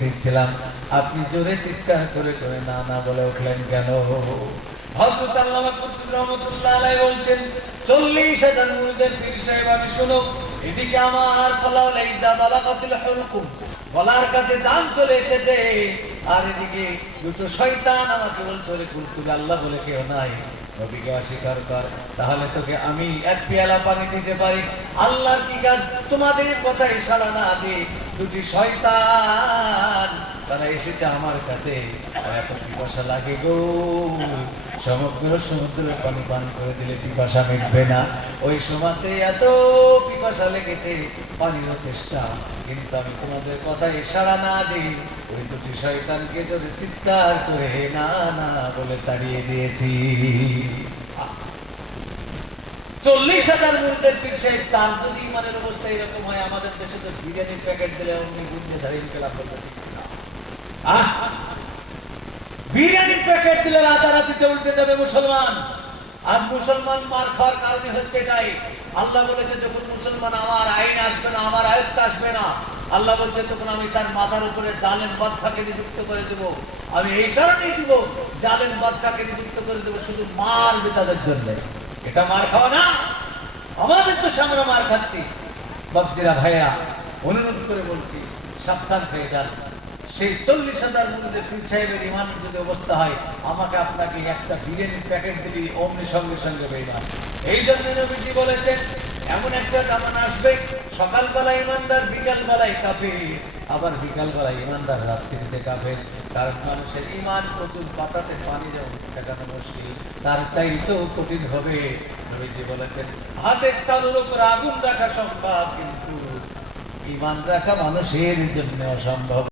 দিচ্ছিলাম, আপনি জোরে চিৎকার করে করে না না বলে উঠলেন কেন? হযরত আল্লামা কুতুবী রহমাতুল্লাহ আলাইহি বলছেন 40,000 মুরিদের পীর সাহেব আমি শোনো, এদিকে আমার ফলাউল ইদা বালাগাতুল হুলকুম, গলার কাছে জান চলে এসেছে, আর এদিকে দুটো শয়তান আমাকে বলছে কুতুবী আল্লাহ বলে কেউ নাই, নবীকে অস্বীকার কর, তাহলে তোকে আমি এক পেয়ালা পানি দিতে পারি। আল্লাহর কি কাজ তোমাদের কথায় সাড়া না দিয়ে দুটি শয়তান তারা এসেছে আমার কাছে, আর এত পিপাসা লাগে গো, সমগ্র সমুদ্রের পানি পান করে দিলে পিপাসা মিটবে না। ওই সময়তে এত পিপাসা লেগেছে, পানিরও চেষ্টা, কিন্তু আমি তোমাদের কথায় সাড়া না দিই ওই দুটি শয়তানকে যদি চিৎকার করে না না বলে তাড়িয়ে দিয়েছি। 40,000 মুরিদের পীর সাহেব, তার যদি ইমানের অবস্থা এরকম হয়, আমাদের দেশে তো বিরিয়ানির প্যাকেট দিলে অমনি গুঞ্জে ধরে ইনকিলাব করতে না। বিরিয়ানির প্যাকেট দিলে রাতারাতিতে উল্টে যাবে মুসলমান। আর মুসলমান মার খাওয়ার কারণে হচ্ছে এটাই। আল্লাহ বলেছে যখন মুসলমান আমার আইন আসবে না, আমার আয়ত্ত আসবে না, আল্লাহ বলছে তখন আমি তার মাথার উপরে জালেম বাদশাকে নিযুক্ত করে দেব। আমি এই কারণেই দিব, জালেম বাদশাকে নিযুক্ত করে দেব শুধু মারবে তাদের জন্য। এটা মার খাওয়া না, আমাদের তো আমরা মার খাচ্ছি। বাপজিরা ভাইয়া, অনুরোধ করে বলছি সাবধান হয়ে যান। সেই 40,000 মুরিদের পীর সাহেবের ইমানের যদি অবস্থা হয়, আমাকে আপনাকে একটা বিরিয়ানির প্যাকেট দিবি অমনি সঙ্গে সঙ্গে বেঈমান। এই জন্য নবীজি বলেছেন এমন একটা জামানা আসবে, সকালবেলা ইমানদার, বিকালবেলায় কাফের, আবার বিকালবেলায় ইমানদার, রাত্রিতে কাফের। কারণ মানুষের ইমান প্রচুর পাতাতে পানি যেমন ঠেকানো মুশকিল, তার চাইতেও কঠিন হবে। নবীজি বলেছেন হাতের তালুর উপর আগুন রাখা সম্ভব, কিন্তু ইমান রাখা মানুষের জন্য অসম্ভব।